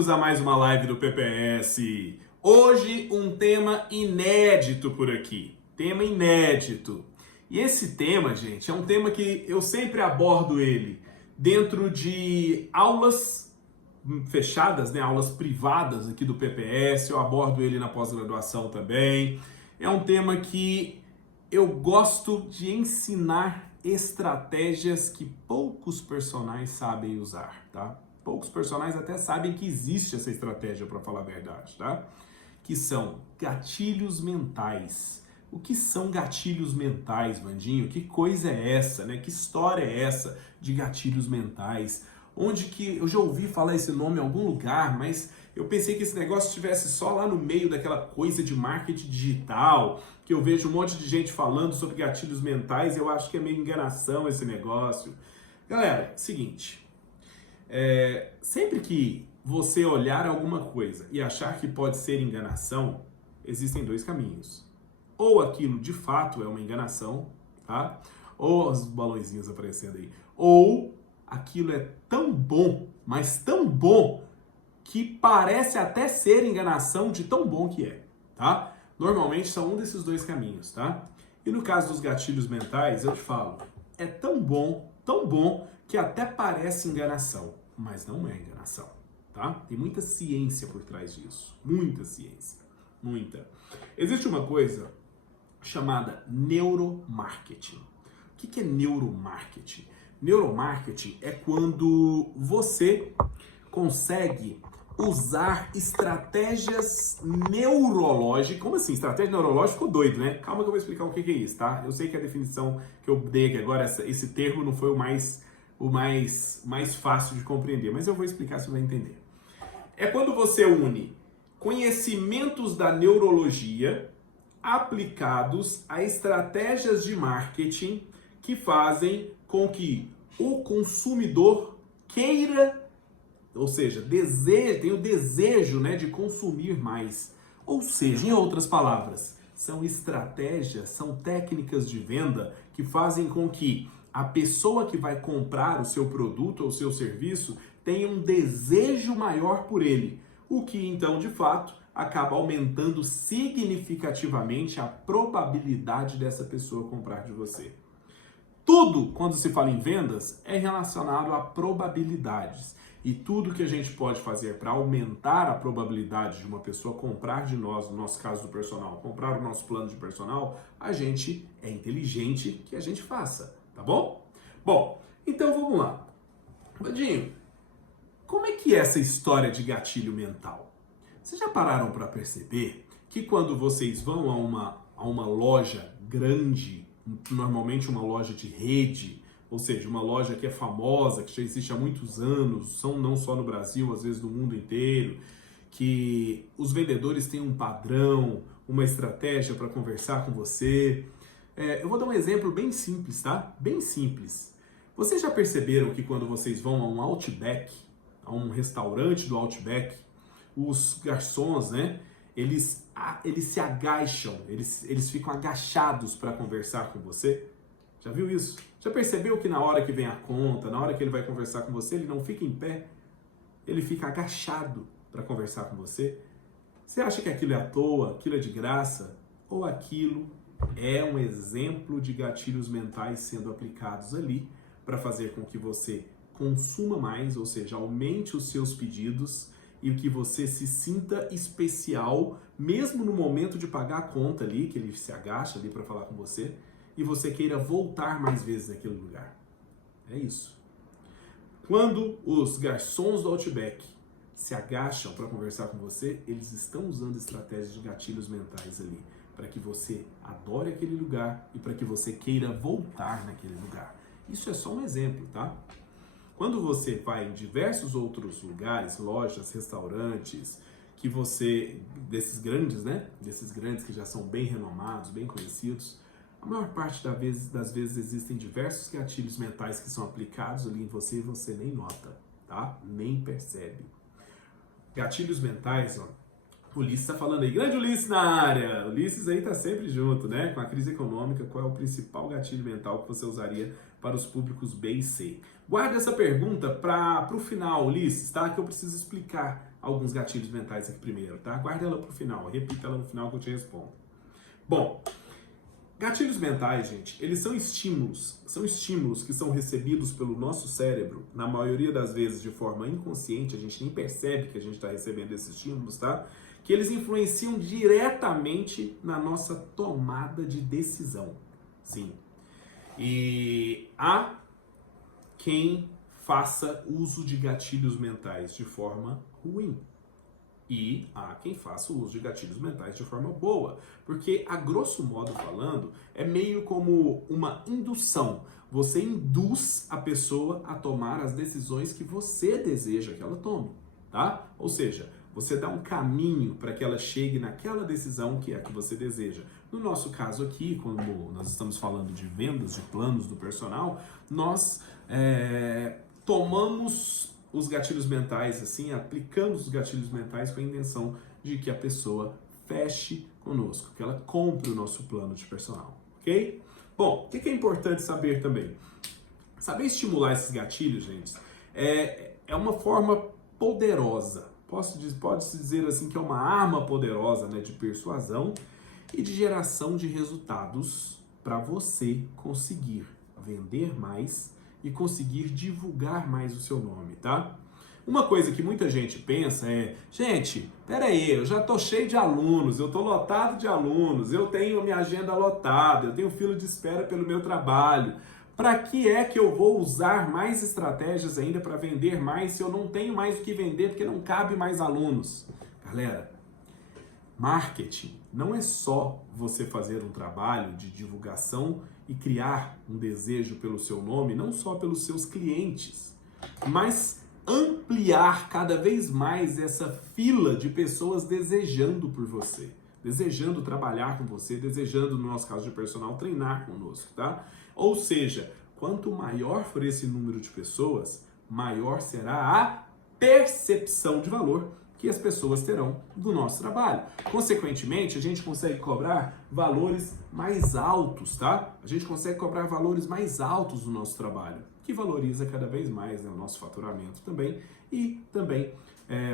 Bem-vindos a mais uma live do PPS. Hoje um tema inédito por aqui. Tema inédito. E esse tema, gente, é um tema que eu sempre abordo ele dentro de aulas fechadas, né? Aulas privadas aqui do PPS. Eu abordo ele na pós-graduação também. É um tema que eu gosto de ensinar estratégias que poucos personagens sabem usar, tá? Poucos personagens até sabem que existe essa estratégia, para falar a verdade, tá? Que são gatilhos mentais. O que são gatilhos mentais, Vandinho? Que coisa é essa, né? Que história é essa de gatilhos mentais? Onde que eu já ouvi falar esse nome em algum lugar, mas eu pensei que esse negócio estivesse só lá no meio daquela coisa de marketing digital, que eu vejo um monte de gente falando sobre gatilhos mentais, eu acho que é meio enganação esse negócio. Galera, seguinte, sempre que você olhar alguma coisa e achar que pode ser enganação, existem dois caminhos. Ou aquilo de fato é uma enganação, tá? Ou os balõezinhos aparecendo aí. Ou aquilo é tão bom, mas tão bom, que parece até ser enganação de tão bom que é, tá? Normalmente são um desses dois caminhos, tá? E no caso dos gatilhos mentais, eu te falo, é tão bom, que até parece enganação, mas não é enganação, tá? Tem muita ciência por trás disso, muita ciência, muita. Existe uma coisa chamada neuromarketing. O que é neuromarketing? Neuromarketing é quando você consegue usar estratégias neurológicas. Como assim? Estratégia neurológica ficou doido, né? Calma que eu vou explicar o que é isso, tá? Eu sei que a definição que eu dei aqui agora, esse termo não foi o mais fácil de compreender, mas eu vou explicar, você vai entender. É quando você une conhecimentos da neurologia aplicados a estratégias de marketing que fazem com que o consumidor queira, ou seja, tem o desejo, né, de consumir mais. Ou seja, em outras palavras, são estratégias, são técnicas de venda que fazem com que a pessoa que vai comprar o seu produto ou o seu serviço tenha um desejo maior por ele, o que então, de fato, acaba aumentando significativamente a probabilidade dessa pessoa comprar de você. Tudo, quando se fala em vendas, é relacionado a probabilidades. E tudo que a gente pode fazer para aumentar a probabilidade de uma pessoa comprar de nós, no nosso caso do personal, comprar o nosso plano de personal, a gente é inteligente que a gente faça, tá bom? Bom, então vamos lá. Vandinho, como é que é essa história de gatilho mental? Vocês já pararam para perceber que quando vocês vão a uma loja grande, normalmente uma loja de rede, ou seja, uma loja que é famosa, que já existe há muitos anos, são não só no Brasil, às vezes no mundo inteiro, que os vendedores têm um padrão, uma estratégia para conversar com você. Eu vou dar um exemplo bem simples, tá? Bem simples. Vocês já perceberam que quando vocês vão a um Outback, a um restaurante do Outback, os garçons, né? Eles se agacham, eles ficam agachados para conversar com você. Já viu isso? Já percebeu que na hora que vem a conta, na hora que ele vai conversar com você, ele não fica em pé? Ele fica agachado para conversar com você? Você acha que aquilo é à toa, aquilo é de graça? Ou aquilo é um exemplo de gatilhos mentais sendo aplicados ali para fazer com que você consuma mais, ou seja, aumente os seus pedidos e que você se sinta especial, mesmo no momento de pagar a conta ali, que ele se agacha ali para falar com você, e você queira voltar mais vezes naquele lugar. É isso. Quando os garçons do Outback se agacham para conversar com você, eles estão usando estratégias de gatilhos mentais ali, para que você adore aquele lugar e para que você queira voltar naquele lugar. Isso é só um exemplo, tá? Quando você vai em diversos outros lugares, lojas, restaurantes, desses grandes, né? Desses grandes que já são bem renomados, bem conhecidos, a maior parte das vezes existem diversos gatilhos mentais que são aplicados ali em você e você nem nota, tá? Nem percebe. Gatilhos mentais, ó. O Ulisses tá falando aí, grande Ulisses na área. O Ulisses aí tá sempre junto, né? Com a crise econômica, qual é o principal gatilho mental que você usaria para os públicos B e C? Guarda essa pergunta para o final, Ulisses, tá? Que eu preciso explicar alguns gatilhos mentais aqui primeiro, tá? Guarda ela pro final, repita ela no final que eu te respondo. Bom, gatilhos mentais, gente, eles são estímulos que são recebidos pelo nosso cérebro, na maioria das vezes de forma inconsciente, a gente nem percebe que a gente está recebendo esses estímulos, tá? Que eles influenciam diretamente na nossa tomada de decisão. Sim. E há quem faça uso de gatilhos mentais de forma ruim. E há quem faça o uso de gatilhos mentais de forma boa. Porque, a grosso modo falando, é meio como uma indução. Você induz a pessoa a tomar as decisões que você deseja que ela tome, tá? Ou seja, você dá um caminho para que ela chegue naquela decisão que é a que você deseja. No nosso caso aqui, quando nós estamos falando de vendas, de planos do personal, nós tomamos os gatilhos mentais, assim, aplicamos os gatilhos mentais com a intenção de que a pessoa feche conosco, que ela compre o nosso plano de personal, ok? Bom, o que é importante saber também? Saber estimular esses gatilhos, gente, é uma forma poderosa. Pode-se dizer assim que é uma arma poderosa, né, de persuasão e de geração de resultados para você conseguir vender mais e conseguir divulgar mais o seu nome, tá? Uma coisa que muita gente pensa é, gente, peraí, eu já tô cheio de alunos, eu tô lotado de alunos, eu tenho minha agenda lotada, eu tenho fila de espera pelo meu trabalho. Para que é que eu vou usar mais estratégias ainda para vender mais se eu não tenho mais o que vender porque não cabe mais alunos? Galera, marketing não é só você fazer um trabalho de divulgação e criar um desejo pelo seu nome, não só pelos seus clientes, mas ampliar cada vez mais essa fila de pessoas desejando por você, desejando trabalhar com você, desejando, no nosso caso de personal, treinar conosco, tá? Ou seja, quanto maior for esse número de pessoas, maior será a percepção de valor que as pessoas terão do nosso trabalho. Consequentemente, a gente consegue cobrar valores mais altos, tá? A gente consegue cobrar valores mais altos do nosso trabalho, que valoriza cada vez mais, né, o nosso faturamento também e também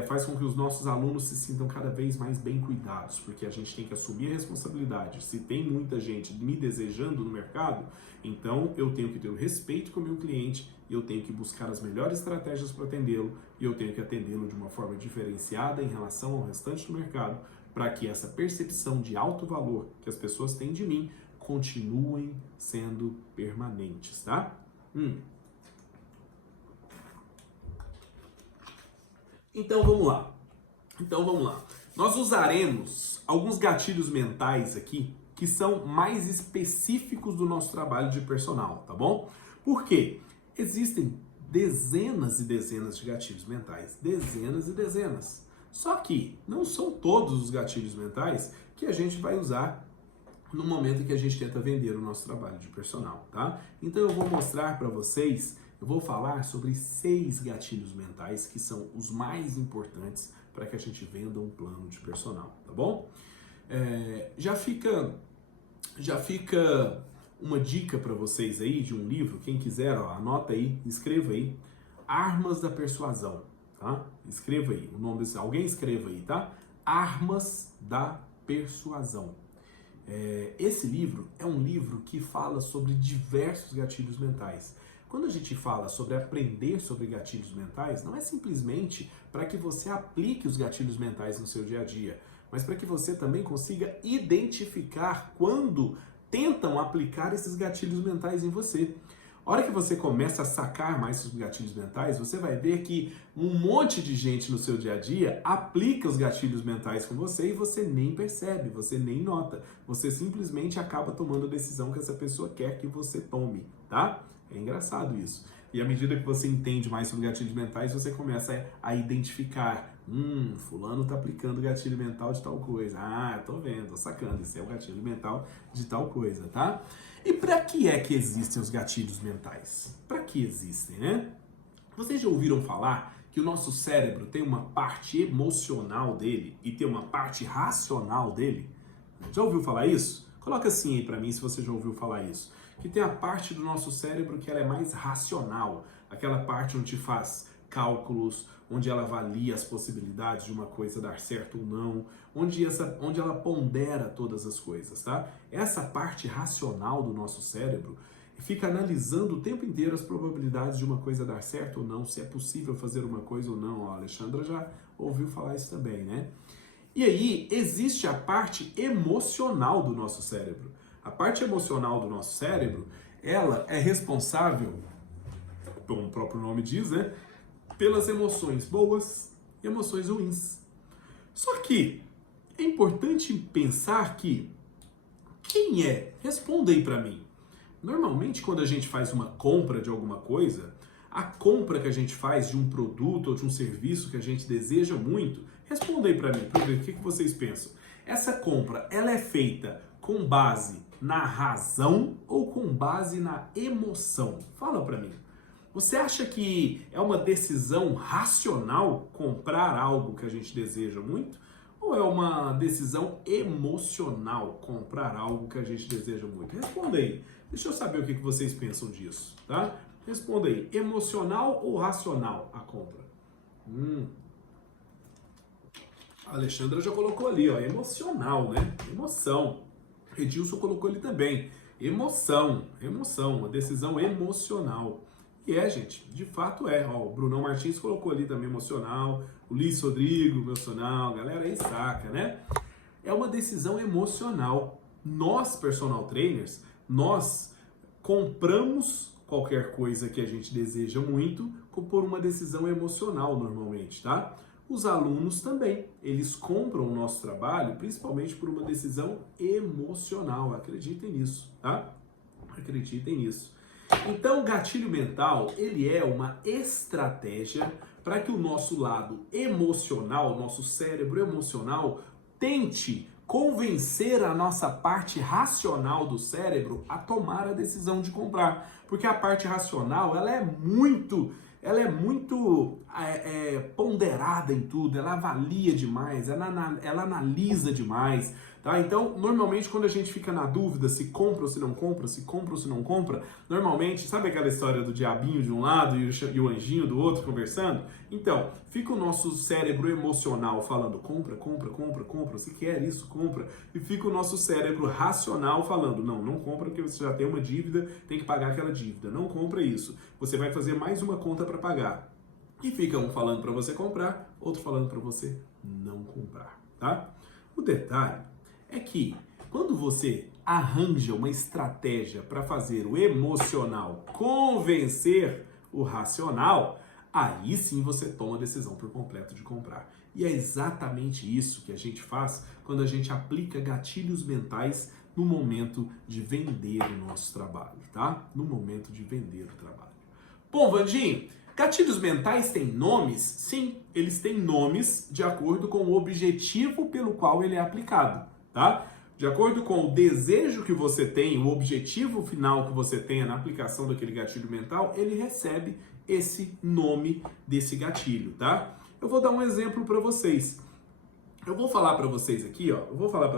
faz com que os nossos alunos se sintam cada vez mais bem cuidados, porque a gente tem que assumir a responsabilidade. Se tem muita gente me desejando no mercado, então eu tenho que ter o respeito com o meu cliente, eu tenho que buscar as melhores estratégias para atendê-lo e eu tenho que atendê-lo de uma forma diferenciada em relação ao restante do mercado, para que essa percepção de alto valor que as pessoas têm de mim continuem sendo permanentes, tá? Então vamos lá. Nós usaremos alguns gatilhos mentais aqui que são mais específicos do nosso trabalho de personal, tá bom? Por quê? Existem dezenas e dezenas de gatilhos mentais, dezenas e dezenas. Só que não são todos os gatilhos mentais que a gente vai usar no momento em que a gente tenta vender o nosso trabalho de personal, tá? Então eu vou mostrar para vocês, eu vou falar sobre 6 gatilhos mentais que são os mais importantes para que a gente venda um plano de personal, tá bom? Já fica uma dica para vocês aí de um livro, quem quiser, ó, anota aí, escreva aí, Armas da Persuasão, tá? Escreva aí, o nome desse, alguém escreva aí, tá? Armas da Persuasão. Esse livro é um livro que fala sobre diversos gatilhos mentais. Quando a gente fala sobre aprender sobre gatilhos mentais, não é simplesmente para que você aplique os gatilhos mentais no seu dia a dia, mas para que você também consiga identificar quando tentam aplicar esses gatilhos mentais em você. A hora que você começa a sacar mais os gatilhos mentais, você vai ver que um monte de gente no seu dia a dia aplica os gatilhos mentais com você e você nem percebe, você nem nota. Você simplesmente acaba tomando a decisão que essa pessoa quer que você tome, tá? É engraçado isso. E à medida que você entende mais sobre gatilhos mentais, você começa a identificar, fulano tá aplicando gatilho mental de tal coisa. Ah, tô vendo, tô sacando, esse é o gatilho mental de tal coisa, tá? E para que é que existem os gatilhos mentais? Para que existem, né? Vocês já ouviram falar que o nosso cérebro tem uma parte emocional dele e tem uma parte racional dele? Já ouviu falar isso? Coloca assim aí para mim se você já ouviu falar isso. Que tem a parte do nosso cérebro que ela é mais racional, aquela parte onde te faz cálculos, onde ela avalia as possibilidades de uma coisa dar certo ou não, onde ela pondera todas as coisas, tá? Essa parte racional do nosso cérebro fica analisando o tempo inteiro as probabilidades de uma coisa dar certo ou não, se é possível fazer uma coisa ou não. A Alexandra já ouviu falar isso também, né? E aí existe a parte emocional do nosso cérebro. A parte emocional do nosso cérebro, ela é responsável, como o próprio nome diz, né, pelas emoções boas e emoções ruins. Só que é importante pensar que quem é? Responda aí pra mim. Normalmente, quando a gente faz uma compra de alguma coisa, a compra que a gente faz de um produto ou de um serviço que a gente deseja muito, responda aí pra mim, pra ver o que vocês pensam. Essa compra, ela é feita com base na razão ou com base na emoção? Fala pra mim. Você acha que é uma decisão racional comprar algo que a gente deseja muito? Ou é uma decisão emocional comprar algo que a gente deseja muito? Responda aí. Deixa eu saber o que vocês pensam disso, tá? Responda aí. Emocional ou racional a compra? A Alexandra já colocou ali, ó, emocional, né? Emoção. Edilson colocou ali também. Emoção, uma decisão emocional. E gente, de fato é. Ó, o Brunão Martins colocou ali também emocional, o Luiz Rodrigo, emocional, galera aí saca, né? É uma decisão emocional. Nós, personal trainers, nós compramos qualquer coisa que a gente deseja muito por uma decisão emocional normalmente, tá? Os alunos também, eles compram o nosso trabalho principalmente por uma decisão emocional, acreditem nisso, tá? Acreditem nisso. Então, o gatilho mental, ele é uma estratégia para que o nosso lado emocional, nosso cérebro emocional, tente convencer a nossa parte racional do cérebro a tomar a decisão de comprar. Porque a parte racional, ela é muito ponderada em tudo, ela avalia demais, ela analisa demais, tá? Então, normalmente, quando a gente fica na dúvida se compra ou se não compra, se compra ou se não compra, normalmente, sabe aquela história do diabinho de um lado e o anjinho do outro conversando? Então, fica o nosso cérebro emocional falando compra, compra, compra, compra, se quer isso, compra, e fica o nosso cérebro racional falando não compra porque você já tem uma dívida, tem que pagar aquela dívida, não compra isso, você vai fazer mais uma conta para pagar. E fica um falando para você comprar, outro falando para você não comprar, tá? O detalhe é que quando você arranja uma estratégia para fazer o emocional convencer o racional, aí sim você toma a decisão por completo de comprar. E é exatamente isso que a gente faz quando a gente aplica gatilhos mentais no momento de vender o nosso trabalho, tá? No momento de vender o trabalho. Bom, Vandinho, gatilhos mentais têm nomes? Sim, eles têm nomes de acordo com o objetivo pelo qual ele é aplicado, tá? De acordo com o desejo que você tem, o objetivo final que você tenha na aplicação daquele gatilho mental, ele recebe esse nome desse gatilho, tá? Eu vou dar um exemplo para vocês. Eu vou falar para vocês aqui, ó, vou falar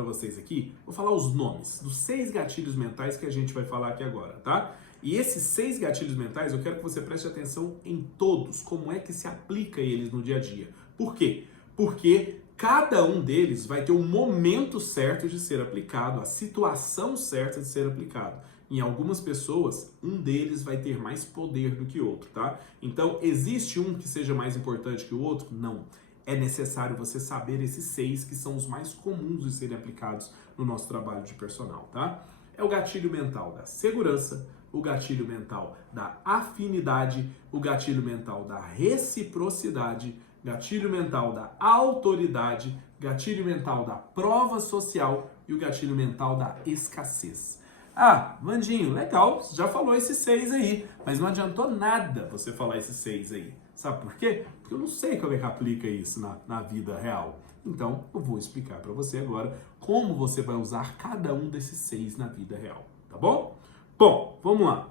os nomes dos 6 gatilhos mentais que a gente vai falar aqui agora, tá? E esses 6 gatilhos mentais, eu quero que você preste atenção em todos, como é que se aplica eles no dia a dia. Por quê? Porque cada um deles vai ter o momento certo de ser aplicado, a situação certa de ser aplicado. Em algumas pessoas, um deles vai ter mais poder do que o outro, tá? Então, existe um que seja mais importante que o outro? Não. É necessário você saber esses 6 que são os mais comuns de serem aplicados no nosso trabalho de personal, tá? É o gatilho mental da segurança, o gatilho mental da afinidade, o gatilho mental da reciprocidade, gatilho mental da autoridade, gatilho mental da prova social e o gatilho mental da escassez. Ah, Vandinho, legal, você já falou esses 6 aí, mas não adiantou nada você falar esses 6 aí. Sabe por quê? Porque eu não sei como é que aplica isso na vida real. Então, eu vou explicar para você agora como você vai usar cada um desses 6 na vida real, tá bom? Bom, vamos lá.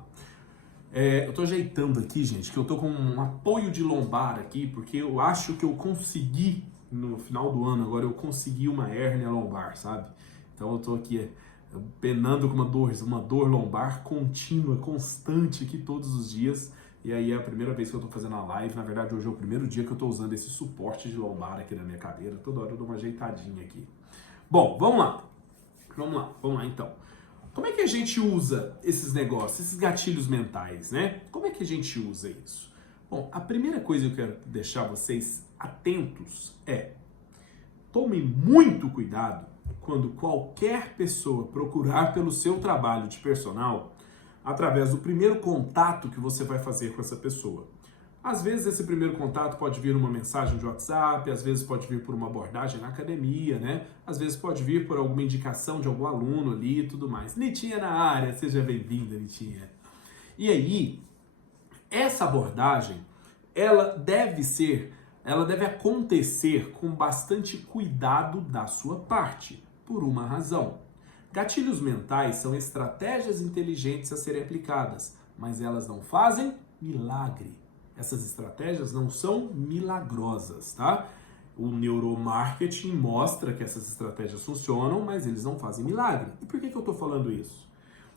Eu tô ajeitando aqui, gente, que eu tô com um apoio de lombar aqui, porque eu acho que eu consegui, no final do ano agora, eu consegui uma hérnia lombar, sabe? Então eu tô aqui penando com uma dor lombar contínua, constante aqui todos os dias, E aí é a primeira vez que eu tô fazendo a live. Na verdade, hoje é o primeiro dia que eu tô usando esse suporte de lombar aqui na minha cadeira. Toda hora eu dou uma ajeitadinha aqui. Bom, vamos lá então. Como é que a gente usa esses negócios, esses gatilhos mentais, né? Como é que a gente usa isso? Bom, a primeira coisa que eu quero deixar vocês atentos é: tomem muito cuidado quando qualquer pessoa procurar pelo seu trabalho de personal através do primeiro contato que você vai fazer com essa pessoa. Às vezes esse primeiro contato pode vir uma mensagem de WhatsApp, às vezes pode vir por uma abordagem na academia, né? Às vezes pode vir por alguma indicação de algum aluno ali e tudo mais. Nitinha na área, seja bem-vinda, Nitinha. E aí, essa abordagem, ela deve acontecer com bastante cuidado da sua parte, por uma razão. Gatilhos mentais são estratégias inteligentes a serem aplicadas, mas elas não fazem milagre. Essas estratégias não são milagrosas, tá? O neuromarketing mostra que essas estratégias funcionam, mas eles não fazem milagre. E por que eu estou falando isso?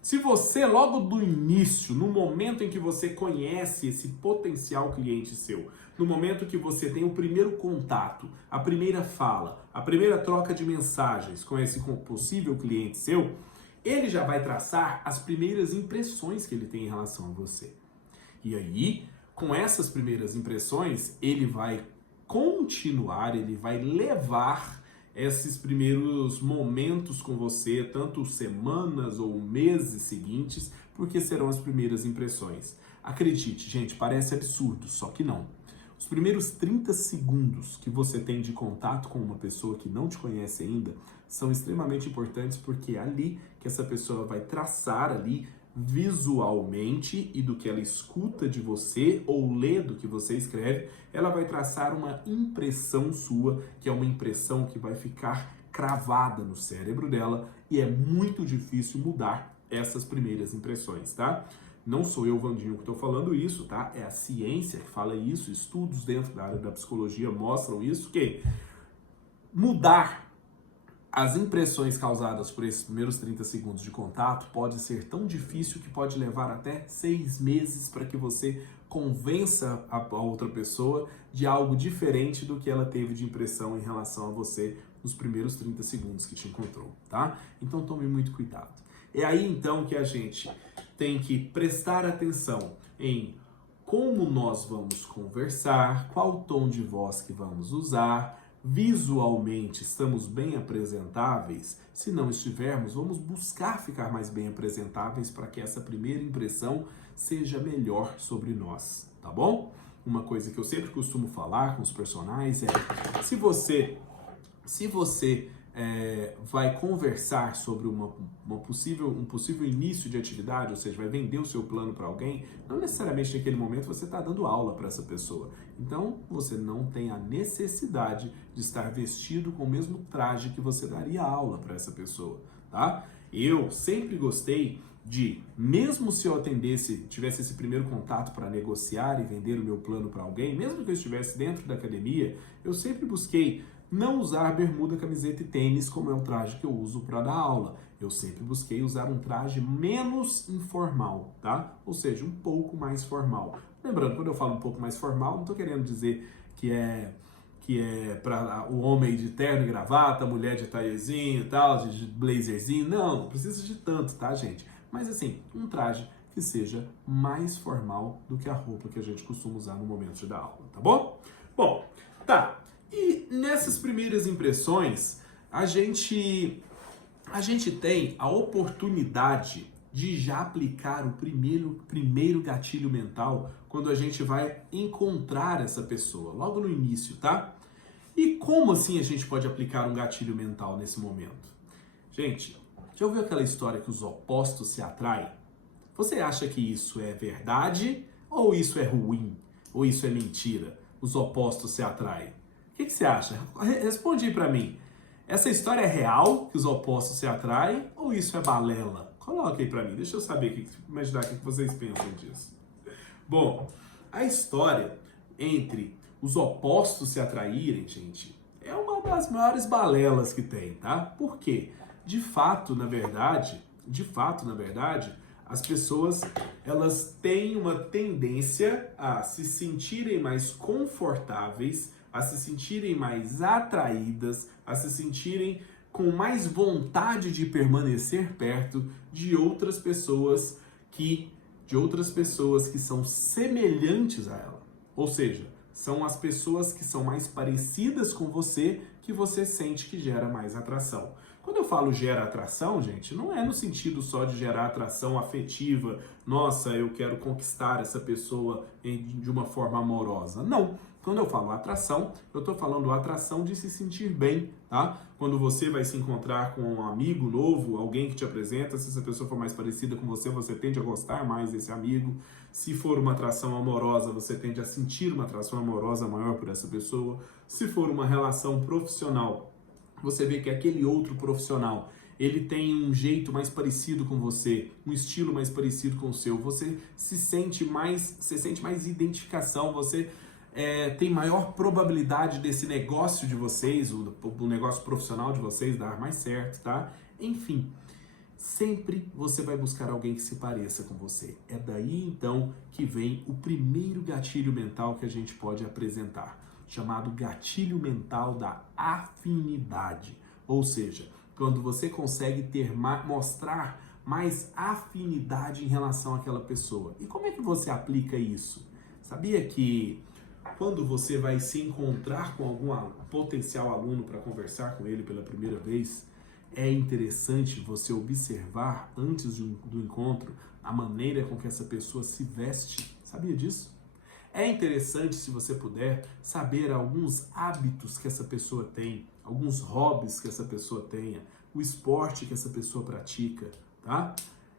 Se você, logo do início, no momento em que você conhece esse potencial cliente seu, no momento que você tem o primeiro contato, a primeira fala, a primeira troca de mensagens com esse possível cliente seu, ele já vai traçar as primeiras impressões que ele tem em relação a você. E aí, com essas primeiras impressões, ele vai continuar, ele vai levar esses primeiros momentos com você, tanto semanas ou meses seguintes, porque serão as primeiras impressões. Acredite, gente, parece absurdo, só que não. Os primeiros 30 segundos que você tem de contato com uma pessoa que não te conhece ainda são extremamente importantes, porque é ali que essa pessoa vai traçar ali visualmente e do que ela escuta de você ou lê do que você escreve, ela vai traçar uma impressão sua, que é uma impressão que vai ficar cravada no cérebro dela e é muito difícil mudar essas primeiras impressões, tá? Não sou eu, Vandinho, que estou falando isso, tá? É a ciência que fala isso, estudos dentro da área da psicologia mostram isso, que mudar as impressões causadas por esses primeiros 30 segundos de contato pode ser tão difícil que pode levar até 6 meses para que você convença a outra pessoa de algo diferente do que ela teve de impressão em relação a você nos primeiros 30 segundos que te encontrou, tá? Então tome muito cuidado. É aí então que a gente tem que prestar atenção em como nós vamos conversar, qual tom de voz que vamos usar. Visualmente estamos bem apresentáveis? Se não estivermos, vamos buscar ficar mais bem apresentáveis para que essa primeira impressão seja melhor sobre nós, tá bom? Uma coisa que eu sempre costumo falar com os personagens é: se você vai conversar sobre um possível início de atividade, ou seja, vai vender o seu plano para alguém, não necessariamente naquele momento você está dando aula para essa pessoa. Então, você não tem a necessidade de estar vestido com o mesmo traje que você daria aula para essa pessoa, tá? Eu sempre gostei de, mesmo se eu tivesse esse primeiro contato para negociar e vender o meu plano para alguém, mesmo que eu estivesse dentro da academia, eu sempre busquei não usar bermuda, camiseta e tênis como é o traje que eu uso para dar aula. Eu sempre busquei usar um traje menos informal, tá? Ou seja, um pouco mais formal. Lembrando, quando eu falo um pouco mais formal, não estou querendo dizer que é para o homem de terno e gravata, a mulher de taierzinho e tal, de blazerzinho. Não precisa de tanto, tá, gente? Mas assim, um traje que seja mais formal do que a roupa que a gente costuma usar no momento de dar aula, tá bom? Bom, tá. E nessas primeiras impressões, a gente tem a oportunidade de já aplicar o primeiro gatilho mental quando a gente vai encontrar essa pessoa, logo no início, tá? E como assim a gente pode aplicar um gatilho mental nesse momento? Gente, já ouviu aquela história que os opostos se atraem? Você acha que isso é verdade ou isso é ruim? Ou isso é mentira? Os opostos se atraem. O que você acha? Responde aí pra mim. Essa história é real, que os opostos se atraem, ou isso é balela? Coloca aí pra mim, deixa eu saber, imaginar o que vocês pensam disso. Bom, a história entre os opostos se atraírem, gente, é uma das maiores balelas que tem, tá? Por quê? De fato, na verdade, As pessoas, elas têm uma tendência a se sentirem mais confortáveis, a se sentirem mais atraídas, a se sentirem com mais vontade de permanecer perto de outras pessoas que são semelhantes a ela. Ou seja, são as pessoas que são mais parecidas com você que você sente que gera mais atração. Quando eu falo gera atração, gente, não é no sentido só de gerar atração afetiva, nossa, eu quero conquistar essa pessoa de uma forma amorosa. Não. Quando eu falo atração, eu estou falando atração de se sentir bem, tá? Quando você vai se encontrar com um amigo novo, alguém que te apresenta, se essa pessoa for mais parecida com você, você tende a gostar mais desse amigo. Se for uma atração amorosa, você tende a sentir uma atração amorosa maior por essa pessoa. Se for uma relação profissional, você vê que aquele outro profissional, ele tem um jeito mais parecido com você, um estilo mais parecido com o seu, você sente mais identificação, você tem maior probabilidade desse negócio de vocês, o negócio profissional de vocês dar mais certo, tá? Enfim, sempre você vai buscar alguém que se pareça com você. É daí então que vem o primeiro gatilho mental que a gente pode apresentar, chamado gatilho mental da afinidade. Ou seja, quando você consegue mostrar mais afinidade em relação àquela pessoa. E como é que você aplica isso? Sabia que quando você vai se encontrar com algum potencial aluno para conversar com ele pela primeira vez, é interessante você observar antes do encontro a maneira com que essa pessoa se veste. Sabia disso? É interessante, se você puder, saber alguns hábitos que essa pessoa tem, alguns hobbies que essa pessoa tenha, o esporte que essa pessoa pratica, tá?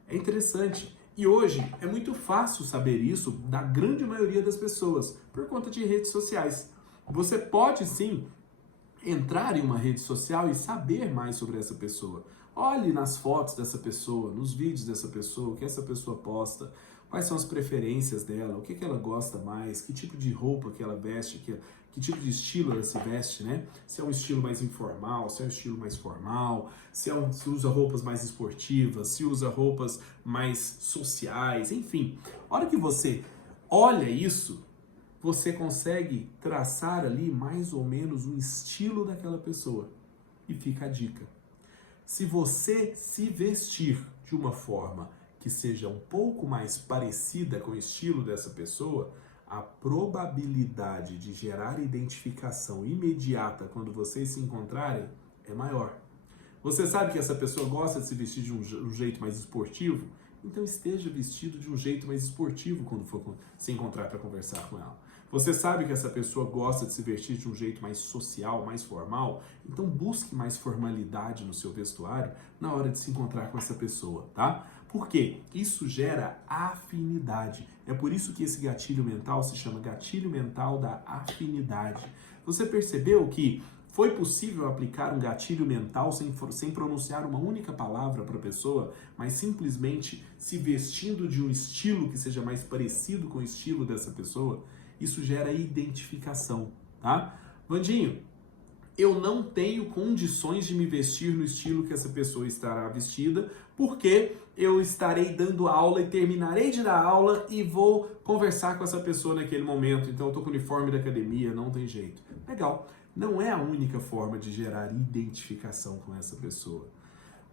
É interessante. E hoje é muito fácil saber isso da grande maioria das pessoas, por conta de redes sociais. Você pode sim entrar em uma rede social e saber mais sobre essa pessoa. Olhe nas fotos dessa pessoa, nos vídeos dessa pessoa, o que essa pessoa posta, quais são as preferências dela, o que ela gosta mais, que tipo de roupa que ela veste, que tipo de estilo ela se veste, né? Se é um estilo mais informal, se é um estilo mais formal, se usa roupas mais esportivas, se usa roupas mais sociais, enfim. A hora que você olha isso, você consegue traçar ali mais ou menos o estilo daquela pessoa. E fica a dica. Se você se vestir de uma forma que seja um pouco mais parecida com o estilo dessa pessoa, a probabilidade de gerar identificação imediata quando vocês se encontrarem é maior. Você sabe que essa pessoa gosta de se vestir de um jeito mais esportivo? Então esteja vestido de um jeito mais esportivo quando for se encontrar para conversar com ela. Você sabe que essa pessoa gosta de se vestir de um jeito mais social, mais formal? Então busque mais formalidade no seu vestuário na hora de se encontrar com essa pessoa, tá? Por quê? Isso gera afinidade. É por isso que esse gatilho mental se chama gatilho mental da afinidade. Você percebeu que foi possível aplicar um gatilho mental sem pronunciar uma única palavra para a pessoa, mas simplesmente se vestindo de um estilo que seja mais parecido com o estilo dessa pessoa? Isso gera identificação, tá? Vandinho, eu não tenho condições de me vestir no estilo que essa pessoa estará vestida, porque eu estarei dando aula e terminarei de dar aula e vou conversar com essa pessoa naquele momento, então eu tô com o uniforme da academia, não tem jeito. Legal, não é a única forma de gerar identificação com essa pessoa.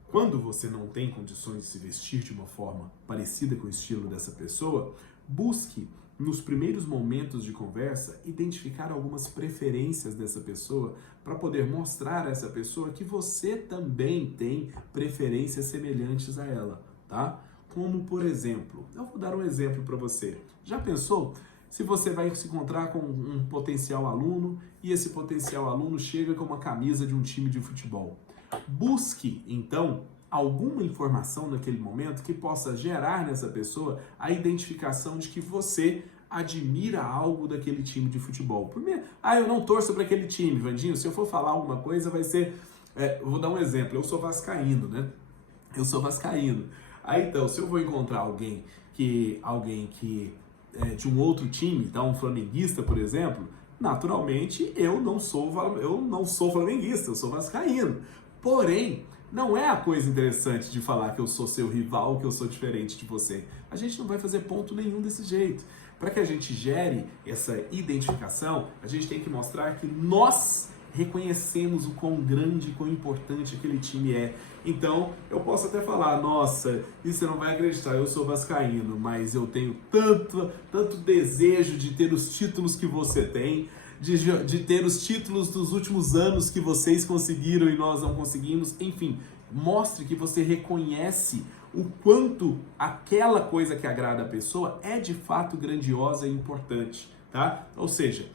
Quando você não tem condições de se vestir de uma forma parecida com o estilo dessa pessoa, busque, nos primeiros momentos de conversa, identificar algumas preferências dessa pessoa para poder mostrar a essa pessoa que você também tem preferências semelhantes a ela, tá? Como, por exemplo, eu vou dar um exemplo para você. Já pensou se você vai se encontrar com um potencial aluno e esse potencial aluno chega com uma camisa de um time de futebol? Busque, então, alguma informação naquele momento que possa gerar nessa pessoa a identificação de que você admira algo daquele time de futebol. Primeiro, eu não torço para aquele time, Vandinho, se eu for falar alguma coisa vai ser... eu vou dar um exemplo, eu sou vascaíno, né? Eu sou vascaíno. Então, se eu vou encontrar alguém que é de um outro time, tá? Um flamenguista, por exemplo, naturalmente eu não sou flamenguista, eu sou vascaíno. Porém, Não é a coisa interessante de falar que eu sou seu rival, que eu sou diferente de você. A gente não vai fazer ponto nenhum desse jeito. Para que a gente gere essa identificação, a gente tem que mostrar que nós reconhecemos o quão grande e quão importante aquele time é. Então, eu posso até falar, nossa, e você não vai acreditar, eu sou vascaíno, mas eu tenho tanto desejo de ter os títulos que você tem, de ter os títulos dos últimos anos que vocês conseguiram e nós não conseguimos. Enfim, mostre que você reconhece o quanto aquela coisa que agrada a pessoa é de fato grandiosa e importante, tá? Ou seja,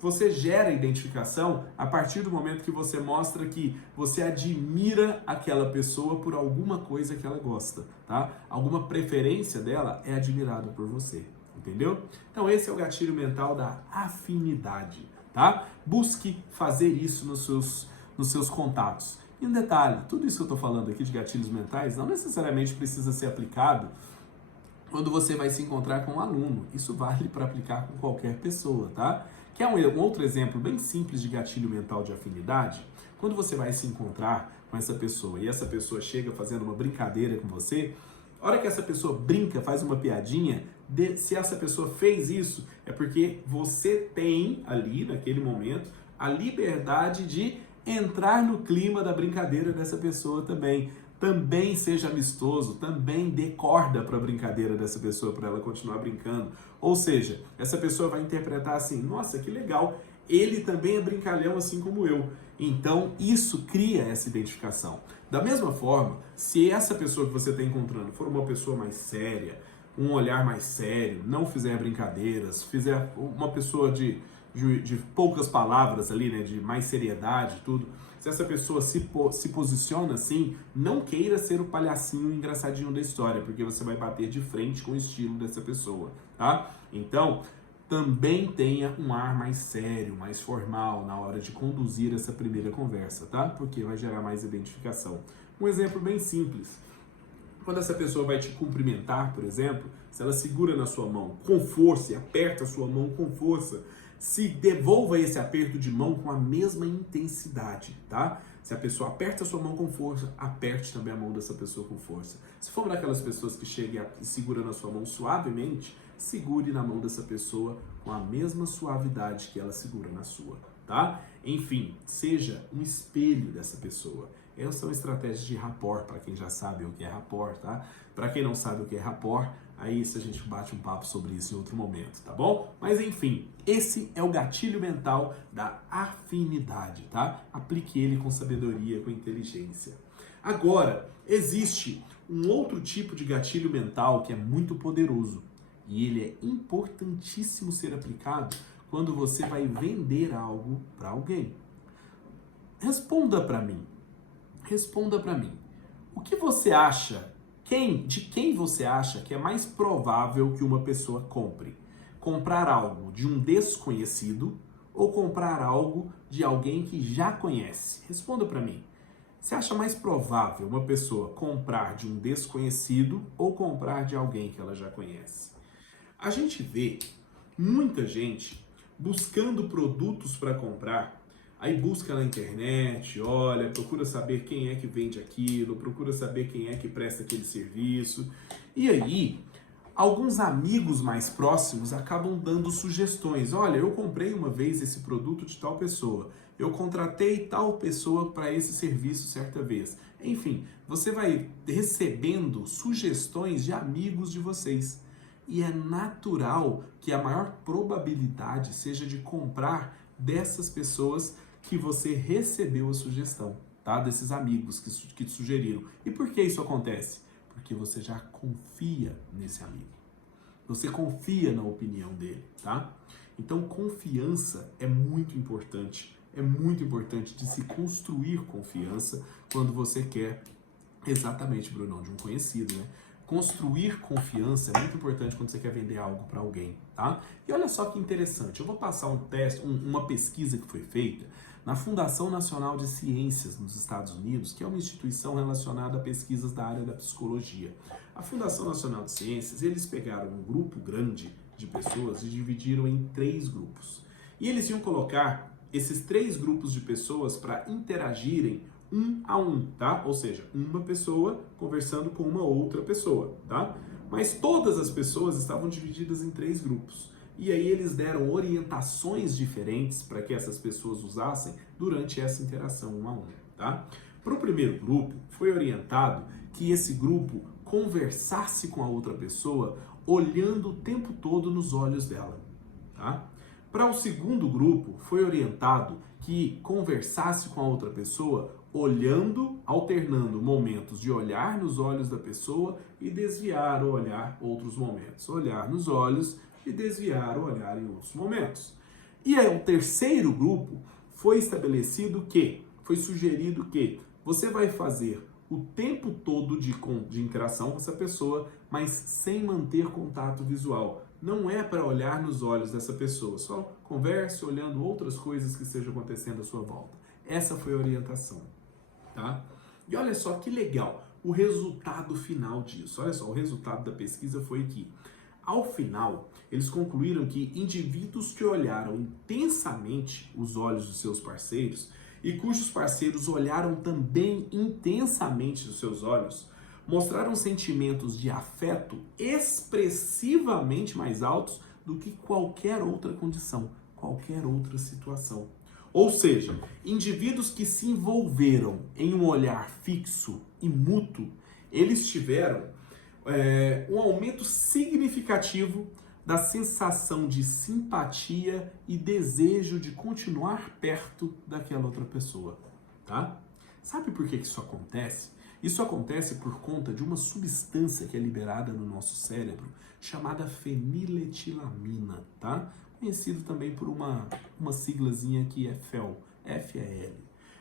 você gera identificação a partir do momento que você mostra que você admira aquela pessoa por alguma coisa que ela gosta, tá? Alguma preferência dela é admirada por você, entendeu? Então esse é o gatilho mental da afinidade, tá? Busque fazer isso nos seus contatos. E um detalhe, tudo isso que eu estou falando aqui de gatilhos mentais não necessariamente precisa ser aplicado quando você vai se encontrar com um aluno. Isso vale para aplicar com qualquer pessoa, tá? Quer um outro exemplo bem simples de gatilho mental de afinidade? Quando você vai se encontrar com essa pessoa e essa pessoa chega fazendo uma brincadeira com você, a hora que essa pessoa brinca, faz uma piadinha, se essa pessoa fez isso, é porque você tem ali, naquele momento, a liberdade de entrar no clima da brincadeira dessa pessoa também. Também seja amistoso, também dê corda para a brincadeira dessa pessoa, para ela continuar brincando. Ou seja, essa pessoa vai interpretar assim, nossa, que legal, ele também é brincalhão assim como eu. Então, isso cria essa identificação. Da mesma forma, se essa pessoa que você está encontrando for uma pessoa mais séria, um olhar mais sério, não fizer brincadeiras, fizer uma pessoa de poucas palavras ali, né, de mais seriedade e tudo, se essa pessoa se posiciona assim, não queira ser o palhacinho engraçadinho da história, porque você vai bater de frente com o estilo dessa pessoa, tá? Então, também tenha um ar mais sério, mais formal na hora de conduzir essa primeira conversa, tá? Porque vai gerar mais identificação. Um exemplo bem simples. Quando essa pessoa vai te cumprimentar, por exemplo, se ela segura na sua mão com força e aperta a sua mão com força, se devolva esse aperto de mão com a mesma intensidade, tá? Se a pessoa aperta a sua mão com força, aperte também a mão dessa pessoa com força. Se for uma daquelas pessoas que chega e segura na sua mão suavemente, segure na mão dessa pessoa com a mesma suavidade que ela segura na sua, tá? Enfim, seja um espelho dessa pessoa. Essas são estratégias de rapport, para quem já sabe o que é rapport, tá? Para quem não sabe o que é rapport, aí isso a gente bate um papo sobre isso em outro momento, tá bom? Mas enfim, esse é o gatilho mental da afinidade, tá? Aplique ele com sabedoria, com inteligência. Agora, existe um outro tipo de gatilho mental que é muito poderoso e ele é importantíssimo ser aplicado quando você vai vender algo para alguém. Responda para mim. Responda para mim. O que você acha? De quem você acha que é mais provável que uma pessoa compre? Comprar algo de um desconhecido ou comprar algo de alguém que já conhece? Responda para mim. Você acha mais provável uma pessoa comprar de um desconhecido ou comprar de alguém que ela já conhece? A gente vê muita gente buscando produtos para comprar. Aí busca na internet, olha, procura saber quem é que vende aquilo, procura saber quem é que presta aquele serviço. E aí, alguns amigos mais próximos acabam dando sugestões. Olha, eu comprei uma vez esse produto de tal pessoa, eu contratei tal pessoa para esse serviço certa vez. Enfim, você vai recebendo sugestões de amigos de vocês. E é natural que a maior probabilidade seja de comprar dessas pessoas que você recebeu a sugestão, tá? Desses amigos que te sugeriram. E por que isso acontece? Porque você já confia nesse amigo. Você confia na opinião dele, tá? Então, confiança é muito importante. É muito importante de se construir confiança quando você quer, exatamente, Brunão, de um conhecido, né? Construir confiança é muito importante quando você quer vender algo para alguém, tá? E olha só que interessante, eu vou passar um teste, uma pesquisa que foi feita na Fundação Nacional de Ciências nos Estados Unidos, que é uma instituição relacionada a pesquisas da área da psicologia. A Fundação Nacional de Ciências, eles pegaram um grupo grande de pessoas e dividiram em 3 grupos. E eles iam colocar esses 3 grupos de pessoas para interagirem um a um, tá? Ou seja, uma pessoa conversando com uma outra pessoa, tá? Mas todas as pessoas estavam divididas em 3 grupos. E aí eles deram orientações diferentes para que essas pessoas usassem durante essa interação um a um, tá? Para o primeiro grupo, foi orientado que esse grupo conversasse com a outra pessoa olhando o tempo todo nos olhos dela, tá? Para o segundo grupo, foi orientado que conversasse com a outra pessoa olhando, alternando momentos de olhar nos olhos da pessoa e desviar o olhar outros momentos. Olhar nos olhos e desviar o olhar em outros momentos. E aí, o terceiro grupo foi estabelecido que, foi sugerido que você vai fazer o tempo todo de interação com essa pessoa, mas sem manter contato visual. Não é para olhar nos olhos dessa pessoa, só converse olhando outras coisas que estejam acontecendo à sua volta. Essa foi a orientação, tá? E olha só que legal, o resultado final disso. Olha só, o resultado da pesquisa foi que, ao final, eles concluíram que indivíduos que olharam intensamente os olhos dos seus parceiros e cujos parceiros olharam também intensamente os seus olhos, mostraram sentimentos de afeto expressivamente mais altos do que qualquer outra condição, qualquer outra situação. Ou seja, indivíduos que se envolveram em um olhar fixo e mútuo, eles tiveram um aumento significativo da sensação de simpatia e desejo de continuar perto daquela outra pessoa, tá? Sabe por que isso acontece? Isso acontece por conta de uma substância que é liberada no nosso cérebro chamada feniletilamina, tá? Conhecido também por uma siglazinha que é FEL, F-E-L.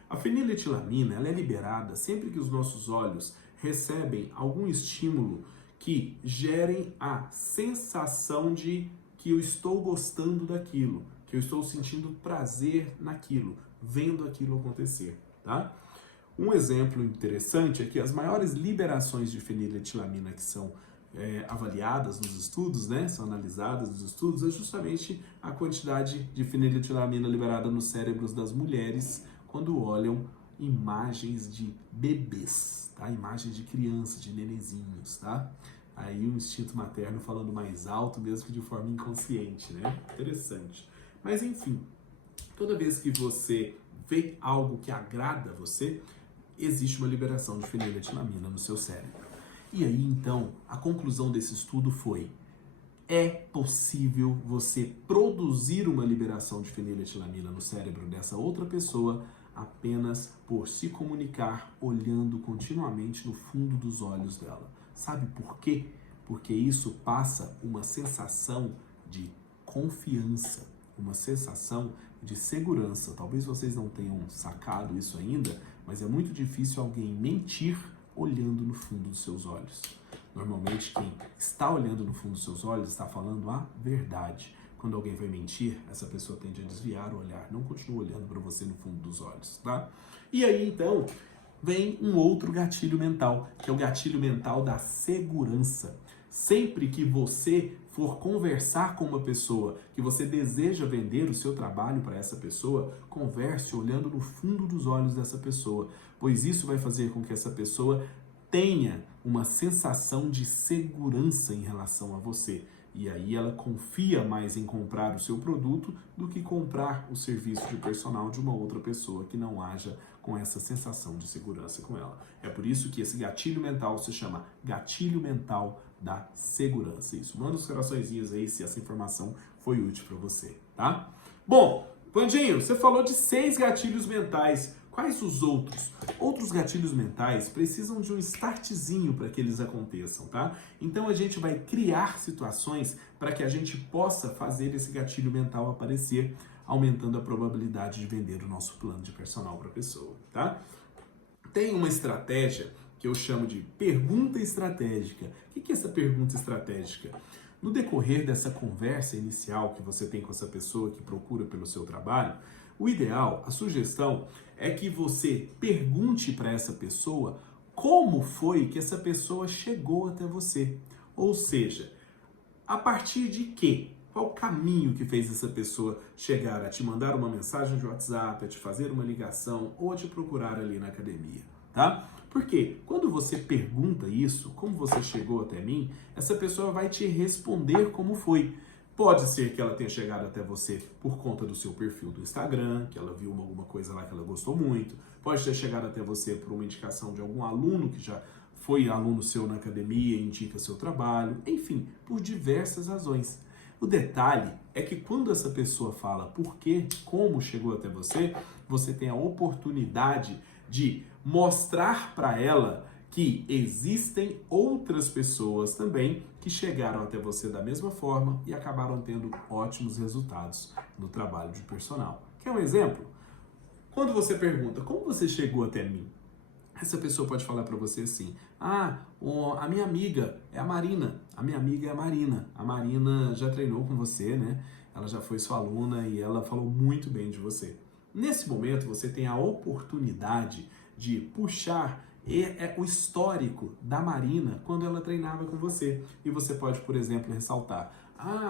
A feniletilamina, ela é liberada sempre que os nossos olhos recebem algum estímulo que gerem a sensação de que eu estou gostando daquilo, que eu estou sentindo prazer naquilo, vendo aquilo acontecer, tá? Um exemplo interessante é que as maiores liberações de feniletilamina que são avaliadas nos estudos, né, são analisadas nos estudos, é justamente a quantidade de feniletilamina liberada nos cérebros das mulheres quando olham imagens de bebês, tá? Imagens de crianças, de nenenzinhos, tá? Aí o instinto materno falando mais alto, mesmo que de forma inconsciente, né? Interessante. Mas enfim, toda vez que você vê algo que agrada você, existe uma liberação de feniletilamina no seu cérebro. E aí, então, a conclusão desse estudo foi: é possível você produzir uma liberação de feniletilamina no cérebro dessa outra pessoa apenas por se comunicar olhando continuamente no fundo dos olhos dela. Sabe por quê? Porque isso passa uma sensação de confiança, uma sensação de segurança. Talvez vocês não tenham sacado isso ainda, mas é muito difícil alguém mentir olhando no fundo dos seus olhos. Normalmente, quem está olhando no fundo dos seus olhos está falando a verdade. Quando alguém vai mentir, essa pessoa tende a desviar o olhar, não continua olhando para você no fundo dos olhos, tá? E aí, então, vem um outro gatilho mental, que é o gatilho mental da segurança. Sempre que você for conversar com uma pessoa, que você deseja vender o seu trabalho para essa pessoa, converse olhando no fundo dos olhos dessa pessoa, pois isso vai fazer com que essa pessoa tenha uma sensação de segurança em relação a você. E aí ela confia mais em comprar o seu produto do que comprar o serviço de personal de uma outra pessoa que não haja com essa sensação de segurança com ela. É por isso que esse gatilho mental se chama gatilho mental da segurança. Isso, manda os coraçõezinhos aí se essa informação foi útil para você, tá? Bom, Vandinho, você falou de 6 gatilhos mentais. Quais os outros? Outros gatilhos mentais precisam de um startzinho para que eles aconteçam, tá? Então a gente vai criar situações para que a gente possa fazer esse gatilho mental aparecer, aumentando a probabilidade de vender o nosso plano de personal para a pessoa, tá? Tem uma estratégia que eu chamo de pergunta estratégica. O que é essa pergunta estratégica? No decorrer dessa conversa inicial que você tem com essa pessoa que procura pelo seu trabalho, o ideal, a sugestão é que você pergunte para essa pessoa como foi que essa pessoa chegou até você. Ou seja, a partir de quê? Qual o caminho que fez essa pessoa chegar a te mandar uma mensagem de WhatsApp, a te fazer uma ligação ou a te procurar ali na academia, tá? Porque quando você pergunta isso, como você chegou até mim, essa pessoa vai te responder como foi. Pode ser que ela tenha chegado até você por conta do seu perfil do Instagram, que ela viu alguma coisa lá que ela gostou muito. Pode ter chegado até você por uma indicação de algum aluno que já foi aluno seu na academia e indica seu trabalho. Enfim, por diversas razões. O detalhe é que quando essa pessoa fala por quê, como chegou até você, você tem a oportunidade de mostrar para ela que existem outras pessoas também que chegaram até você da mesma forma e acabaram tendo ótimos resultados no trabalho de personal. Quer um exemplo? Quando você pergunta, como você chegou até mim? Essa pessoa pode falar para você assim, a minha amiga é a Marina, a minha amiga é a Marina. A Marina já treinou com você, né? Ela já foi sua aluna e ela falou muito bem de você. Nesse momento, você tem a oportunidade de puxar o histórico da Marina quando ela treinava com você. E você pode, por exemplo, ressaltar,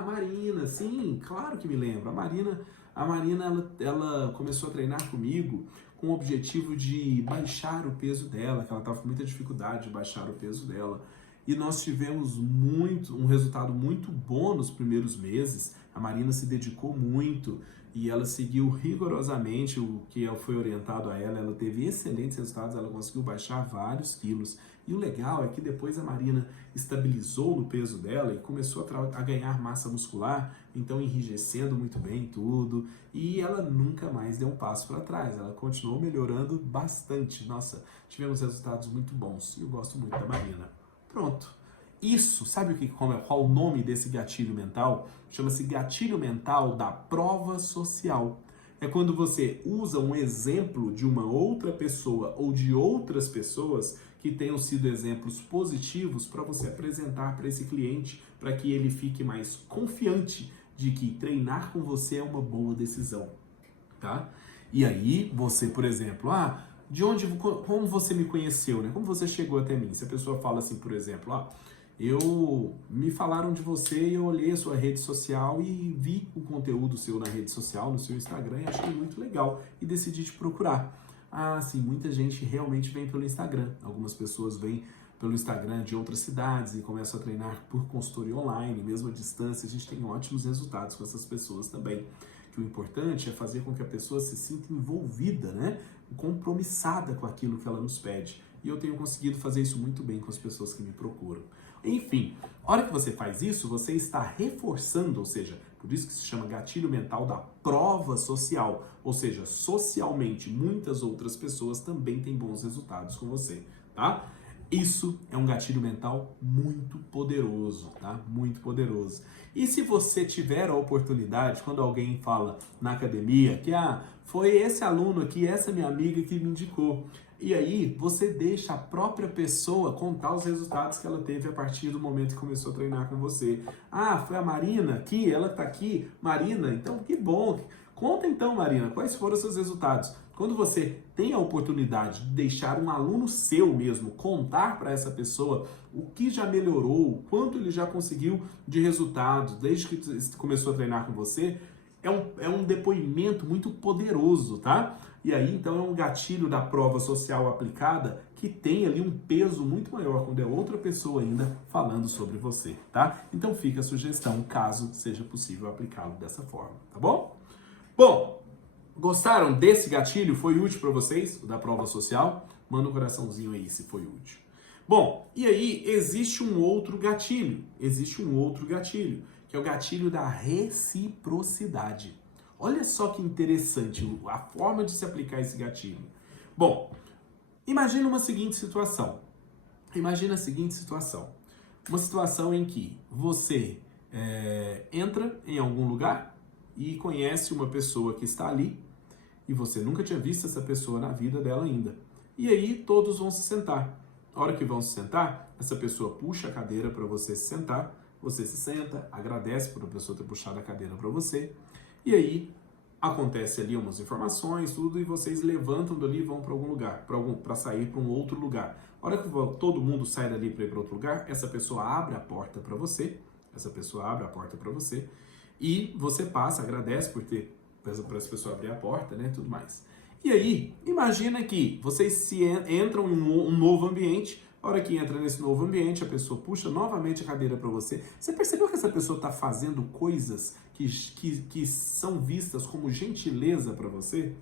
Marina, sim, claro que me lembro. A Marina ela começou a treinar comigo com o objetivo de baixar o peso dela, que ela estava com muita dificuldade de baixar o peso dela. E nós tivemos um resultado muito bom nos primeiros meses. A Marina se dedicou muito e ela seguiu rigorosamente o que foi orientado a ela. Ela teve excelentes resultados, ela conseguiu baixar vários quilos. E o legal é que depois a Marina estabilizou no peso dela e começou a ganhar massa muscular, então enrijecendo muito bem tudo. E ela nunca mais deu um passo para trás, ela continuou melhorando bastante. Nossa, tivemos resultados muito bons e eu gosto muito da Marina. Pronto. Isso, sabe qual o nome desse gatilho mental? Chama-se gatilho mental da prova social. É quando você usa um exemplo de uma outra pessoa ou de outras pessoas que tenham sido exemplos positivos para você apresentar para esse cliente, para que ele fique mais confiante de que treinar com você é uma boa decisão, tá? E aí você, por exemplo, como você me conheceu, né? Como você chegou até mim? Se a pessoa fala assim, por exemplo, me falaram de você e eu olhei a sua rede social e vi o conteúdo seu na rede social, no seu Instagram, e achei muito legal e decidi te procurar. Sim, muita gente realmente vem pelo Instagram. Algumas pessoas vêm pelo Instagram de outras cidades e começam a treinar por consultoria online, mesmo à distância. A gente tem ótimos resultados com essas pessoas também. Que o importante é fazer com que a pessoa se sinta envolvida, né? Compromissada com aquilo que ela nos pede. E eu tenho conseguido fazer isso muito bem com as pessoas que me procuram. Enfim, a hora que você faz isso, você está reforçando, ou seja, por isso que se chama gatilho mental da prova social. Ou seja, socialmente, muitas outras pessoas também têm bons resultados com você, tá? Isso é um gatilho mental muito poderoso, tá? Muito poderoso. E se você tiver a oportunidade, quando alguém fala na academia que foi esse aluno aqui, essa minha amiga que me indicou. E aí você deixa a própria pessoa contar os resultados que ela teve a partir do momento que começou a treinar com você. Foi a Marina aqui, ela tá aqui. Marina, então que bom. Conta então, Marina, quais foram os seus resultados? Quando você tem a oportunidade de deixar um aluno seu mesmo contar para essa pessoa o que já melhorou, o quanto ele já conseguiu de resultados desde que começou a treinar com você, é um depoimento muito poderoso, tá? E aí, então, é um gatilho da prova social aplicada que tem ali um peso muito maior quando é outra pessoa ainda falando sobre você, tá? Então, fica a sugestão, caso seja possível aplicá-lo dessa forma, tá bom? Bom, gostaram desse gatilho? Foi útil para vocês, o da prova social? Manda um coraçãozinho aí se foi útil. Bom, e aí existe um outro gatilho, que é o gatilho da reciprocidade. Olha só que interessante a forma de se aplicar esse gatilho. Bom, imagina a seguinte situação. Uma situação em que você entra em algum lugar e conhece uma pessoa que está ali e você nunca tinha visto essa pessoa na vida dela ainda. E aí todos vão se sentar. A hora que vão se sentar, essa pessoa puxa a cadeira para você se sentar, você se senta, agradece por a pessoa ter puxado a cadeira para você, e aí acontece ali umas informações, tudo, e vocês levantam dali e vão para algum lugar, para sair para um outro lugar. A hora que todo mundo sai dali para ir para outro lugar, essa pessoa abre a porta para você, E você passa, agradece por ter para essa pessoa abrir a porta, né, tudo mais. E aí, imagina que vocês entram em um novo ambiente. A hora que entra nesse novo ambiente, a pessoa puxa novamente a cadeira para você. Você percebeu que essa pessoa está fazendo coisas que são vistas como gentileza para você?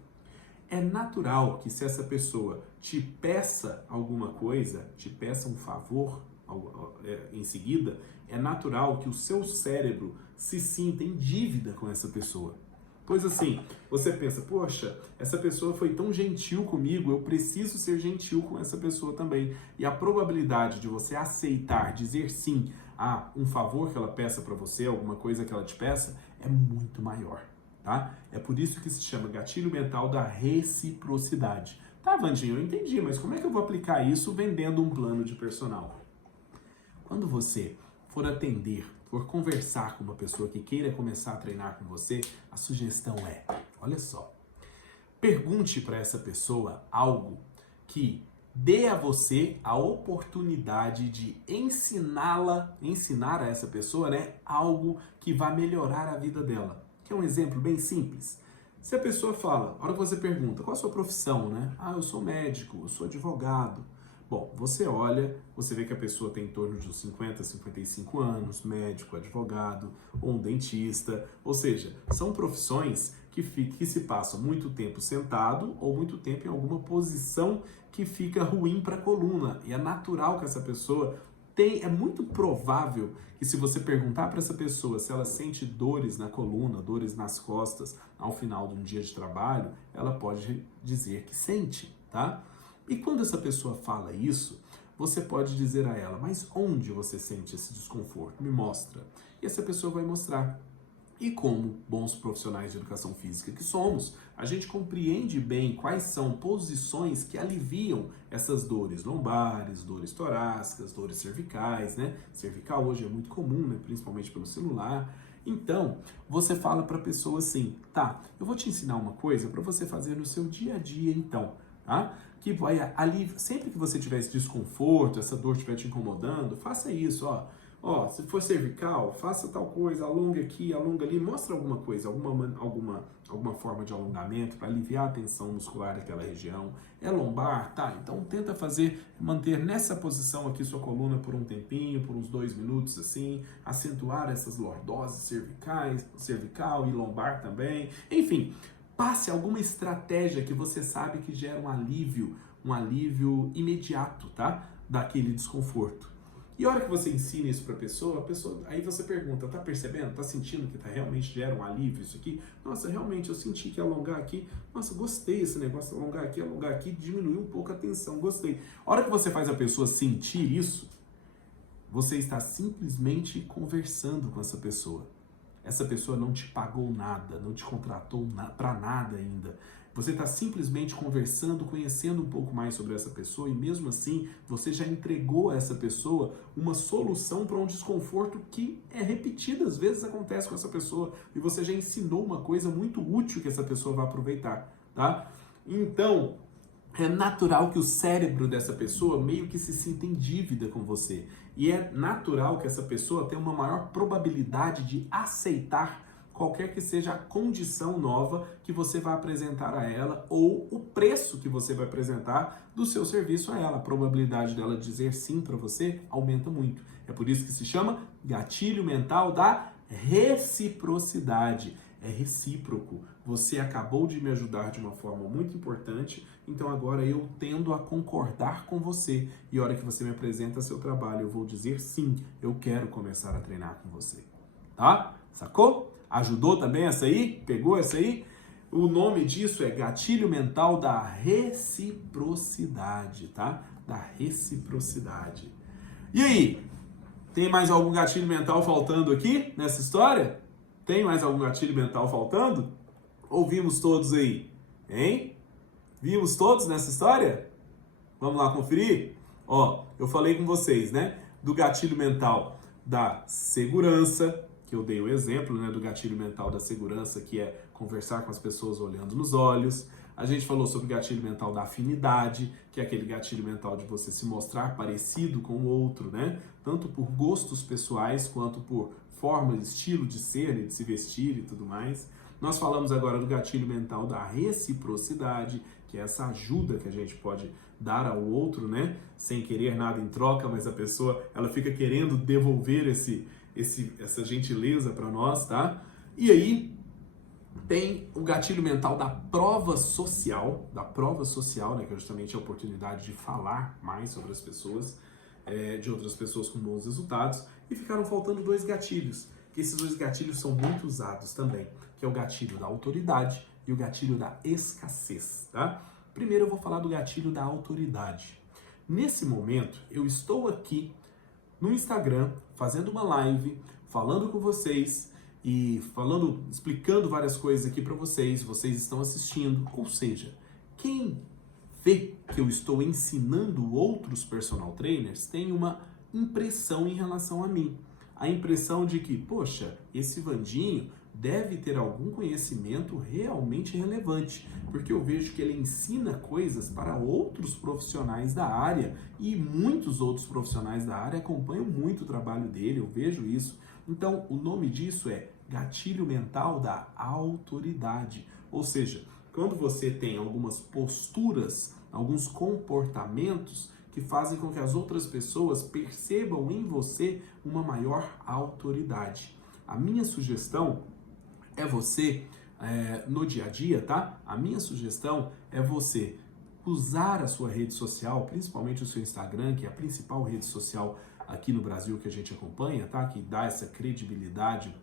É natural que se essa pessoa te peça alguma coisa, te peça um favor em seguida, é natural que o seu cérebro se sinta em dívida com essa pessoa. Pois assim, você pensa, poxa, essa pessoa foi tão gentil comigo, eu preciso ser gentil com essa pessoa também. E a probabilidade de você aceitar, dizer sim a um favor que ela peça para você, alguma coisa que ela te peça, é muito maior, tá? É por isso que se chama gatilho mental da reciprocidade. Tá, Vandinho, eu entendi, mas como é que eu vou aplicar isso vendendo um plano de personal? Quando você for atender, for conversar com uma pessoa que queira começar a treinar com você, a sugestão é, olha só, pergunte para essa pessoa algo que dê a você a oportunidade de ensinar a essa pessoa, né, algo que vai melhorar a vida dela. Que é um exemplo bem simples. Se a pessoa fala, a hora que você pergunta, qual a sua profissão, né? Ah, eu sou médico, eu sou advogado. Bom, você olha, você vê que a pessoa tem em torno de uns 50, 55 anos, médico, advogado, ou um dentista, ou seja, são profissões que se passam muito tempo sentado ou muito tempo em alguma posição que fica ruim para a coluna. E é natural que essa pessoa é muito provável que se você perguntar para essa pessoa se ela sente dores na coluna, dores nas costas ao final de um dia de trabalho, ela pode dizer que sente, tá? E quando essa pessoa fala isso, você pode dizer a ela, mas onde você sente esse desconforto? Me mostra. E essa pessoa vai mostrar. E como bons profissionais de educação física que somos, a gente compreende bem quais são posições que aliviam essas dores lombares, dores torácicas, dores cervicais, né? Cervical hoje é muito comum, né? Principalmente pelo celular. Então, você fala para a pessoa assim, tá, eu vou te ensinar uma coisa para você fazer no seu dia a dia então, tá? Que vai aliviar, sempre que você tiver esse desconforto, essa dor estiver te incomodando, faça isso, ó. Ó, se for cervical, faça tal coisa, alonga aqui, alonga ali, mostra alguma coisa, alguma forma de alongamento para aliviar a tensão muscular daquela região. É lombar, tá? Então tenta manter nessa posição aqui sua coluna por um tempinho, por uns 2 minutos assim, acentuar essas lordoses cervical e lombar também. Enfim, passe alguma estratégia que você sabe que gera um alívio imediato, tá? Daquele desconforto. E a hora que você ensina isso para a pessoa, aí você pergunta, tá percebendo? Tá sentindo que realmente gera um alívio isso aqui? Nossa, realmente eu senti que alongar aqui, nossa, gostei desse negócio, alongar aqui, diminuiu um pouco a tensão, gostei. A hora que você faz a pessoa sentir isso, você está simplesmente conversando com essa pessoa. Essa pessoa não te pagou nada, não te contratou para nada ainda. Você está simplesmente conversando, conhecendo um pouco mais sobre essa pessoa e mesmo assim você já entregou a essa pessoa uma solução para um desconforto que é repetido, às vezes acontece com essa pessoa e você já ensinou uma coisa muito útil que essa pessoa vai aproveitar, tá? Então, é natural que o cérebro dessa pessoa meio que se sinta em dívida com você. E é natural que essa pessoa tenha uma maior probabilidade de aceitar qualquer que seja a condição nova que você vai apresentar a ela ou o preço que você vai apresentar do seu serviço a ela. A probabilidade dela dizer sim para você aumenta muito. É por isso que se chama gatilho mental da reciprocidade. É recíproco. Você acabou de me ajudar de uma forma muito importante, então agora eu tendo a concordar com você. E a hora que você me apresenta seu trabalho, eu vou dizer sim, eu quero começar a treinar com você. Tá? Sacou? Ajudou também essa aí? Pegou essa aí? O nome disso é gatilho mental da reciprocidade, tá? Da reciprocidade. E aí? Tem mais algum gatilho mental faltando aqui nessa história? Tem mais algum gatilho mental faltando? Ou vimos todos aí? Hein? Vimos todos nessa história? Vamos lá conferir? Ó, eu falei com vocês, né? Do gatilho mental da segurança, que eu dei o exemplo, né? Do gatilho mental da segurança, que é conversar com as pessoas olhando nos olhos. A gente falou sobre o gatilho mental da afinidade, que é aquele gatilho mental de você se mostrar parecido com o outro, né? Tanto por gostos pessoais quanto por forma, estilo de ser, né, de se vestir e tudo mais. Nós falamos agora do gatilho mental da reciprocidade, que é essa ajuda que a gente pode dar ao outro, né? Sem querer nada em troca, mas a pessoa ela fica querendo devolver essa gentileza para nós, tá? E aí tem o gatilho mental da prova social, né? Que é justamente a oportunidade de falar mais sobre as pessoas, de outras pessoas com bons resultados. E ficaram faltando dois gatilhos, que esses dois gatilhos são muito usados também, que é o gatilho da autoridade e o gatilho da escassez, tá? Primeiro eu vou falar do gatilho da autoridade. Nesse momento, eu estou aqui no Instagram, fazendo uma live, falando com vocês e explicando várias coisas aqui para vocês, vocês estão assistindo, ou seja, quem vê que eu estou ensinando outros personal trainers tem uma impressão em relação a mim. A impressão de que, poxa, esse Vandinho deve ter algum conhecimento realmente relevante, porque eu vejo que ele ensina coisas para outros profissionais da área e muitos outros profissionais da área acompanham muito o trabalho dele, eu vejo isso. Então, o nome disso é gatilho mental da autoridade, ou seja, quando você tem algumas posturas, alguns comportamentos que fazem com que as outras pessoas percebam em você uma maior autoridade. A minha sugestão é você, no dia a dia, tá? A minha sugestão é você usar a sua rede social, principalmente o seu Instagram, que é a principal rede social aqui no Brasil que a gente acompanha, tá? Que dá essa credibilidade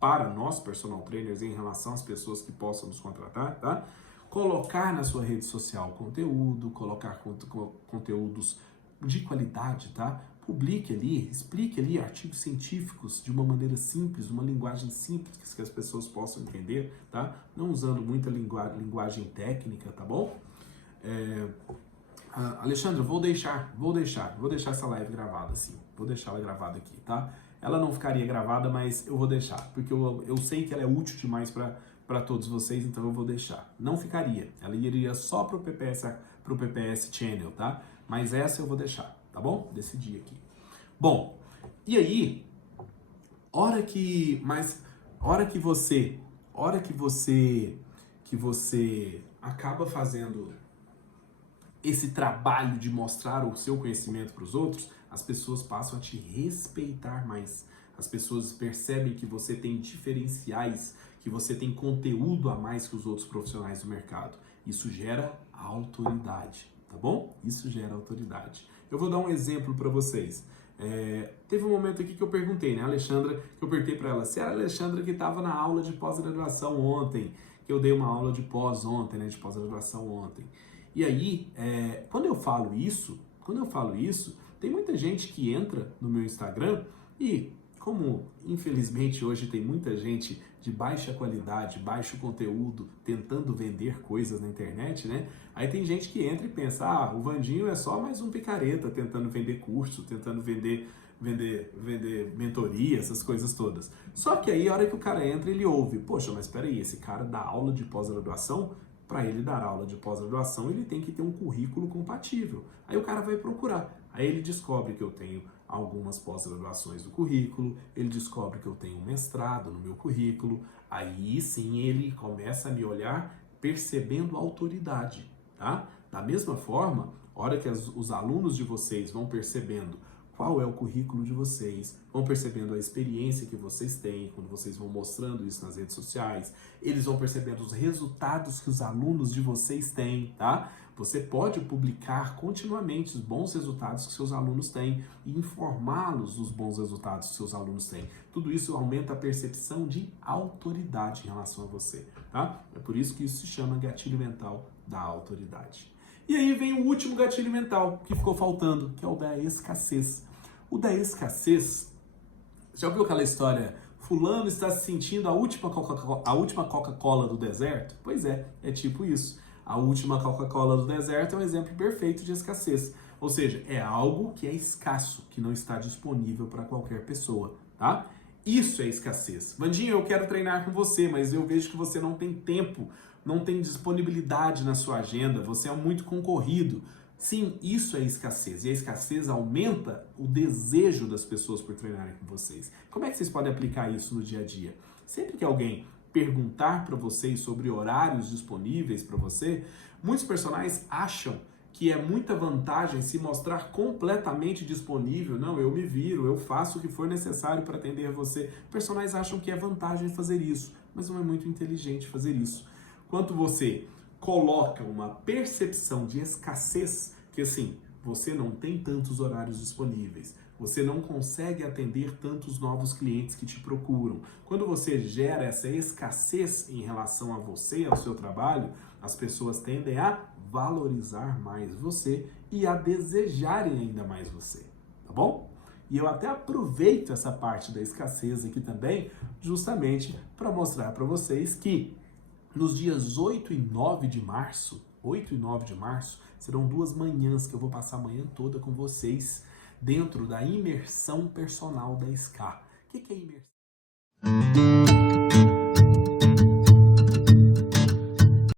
para nós, personal trainers, em relação às pessoas que possam nos contratar, tá? Colocar na sua rede social conteúdo, colocar conteúdos de qualidade, tá? Publique ali, explique ali artigos científicos de uma maneira simples, uma linguagem simples que as pessoas possam entender, tá? Não usando muita linguagem técnica, tá bom? Alexandre, vou deixar essa live gravada, sim. Vou deixar ela gravada aqui, tá? Ela não ficaria gravada, mas eu vou deixar, porque eu sei que ela é útil demais para todos vocês, então eu vou deixar. Não ficaria, ela iria só pro PPS Channel, tá? Mas essa eu vou deixar, tá bom? Decidi aqui. Bom, e aí, hora que você acaba fazendo esse trabalho de mostrar o seu conhecimento para os outros, as pessoas passam a te respeitar mais. As pessoas percebem que você tem diferenciais, que você tem conteúdo a mais que os outros profissionais do mercado. Isso gera autoridade, tá bom? Isso gera autoridade. Eu vou dar um exemplo para vocês. Teve um momento aqui que eu perguntei, né, Alexandra, que eu perguntei para ela se era a Alexandra que estava na aula de pós-graduação ontem, que eu dei uma aula de pós ontem, né, de pós-graduação ontem. E aí, quando eu falo isso, tem muita gente que entra no meu Instagram e, como infelizmente hoje tem muita gente de baixa qualidade, baixo conteúdo, tentando vender coisas na internet, né? Aí tem gente que entra e pensa, o Vandinho é só mais um picareta tentando vender curso, tentando vender mentoria, essas coisas todas. Só que aí, a hora que o cara entra, ele ouve, poxa, mas peraí, esse cara dá aula de pós-graduação? Para ele dar aula de pós-graduação, ele tem que ter um currículo compatível. Aí o cara vai procurar. Aí ele descobre que eu tenho algumas pós-graduações no currículo, ele descobre que eu tenho um mestrado no meu currículo, aí sim ele começa a me olhar percebendo a autoridade, tá? Da mesma forma, a hora que os alunos de vocês vão percebendo qual é o currículo de vocês, vão percebendo a experiência que vocês têm, quando vocês vão mostrando isso nas redes sociais, eles vão percebendo os resultados que os alunos de vocês têm, tá? Você pode publicar continuamente os bons resultados que seus alunos têm e informá-los dos bons resultados que seus alunos têm. Tudo isso aumenta a percepção de autoridade em relação a você, tá? É por isso que isso se chama gatilho mental da autoridade. E aí vem o último gatilho mental que ficou faltando, que é o da escassez. O da escassez, já ouviu aquela história, fulano está se sentindo a última Coca-Cola do deserto? Pois é tipo isso. A última Coca-Cola do deserto é um exemplo perfeito de escassez. Ou seja, é algo que é escasso, que não está disponível para qualquer pessoa, tá? Isso é escassez. Vandinho, eu quero treinar com você, mas eu vejo que você não tem tempo, não tem disponibilidade na sua agenda, você é muito concorrido. Sim, isso é escassez. E a escassez aumenta o desejo das pessoas por treinarem com vocês. Como é que vocês podem aplicar isso no dia a dia? Sempre que alguém perguntar para vocês sobre horários disponíveis para você, muitos personagens acham que é muita vantagem se mostrar completamente disponível. Não, eu me viro, eu faço o que for necessário para atender você. Personagens acham que é vantagem fazer isso, mas não é muito inteligente fazer isso. Quando você coloca uma percepção de escassez, que assim, você não tem tantos horários disponíveis, você não consegue atender tantos novos clientes que te procuram. Quando você gera essa escassez em relação a você e ao seu trabalho, as pessoas tendem a valorizar mais você e a desejarem ainda mais você, tá bom? E eu até aproveito essa parte da escassez aqui também, justamente para mostrar para vocês que nos dias 8 e 9 de março, serão 2 manhãs que eu vou passar a manhã toda com vocês dentro da imersão personal da SCA. O que é imersão?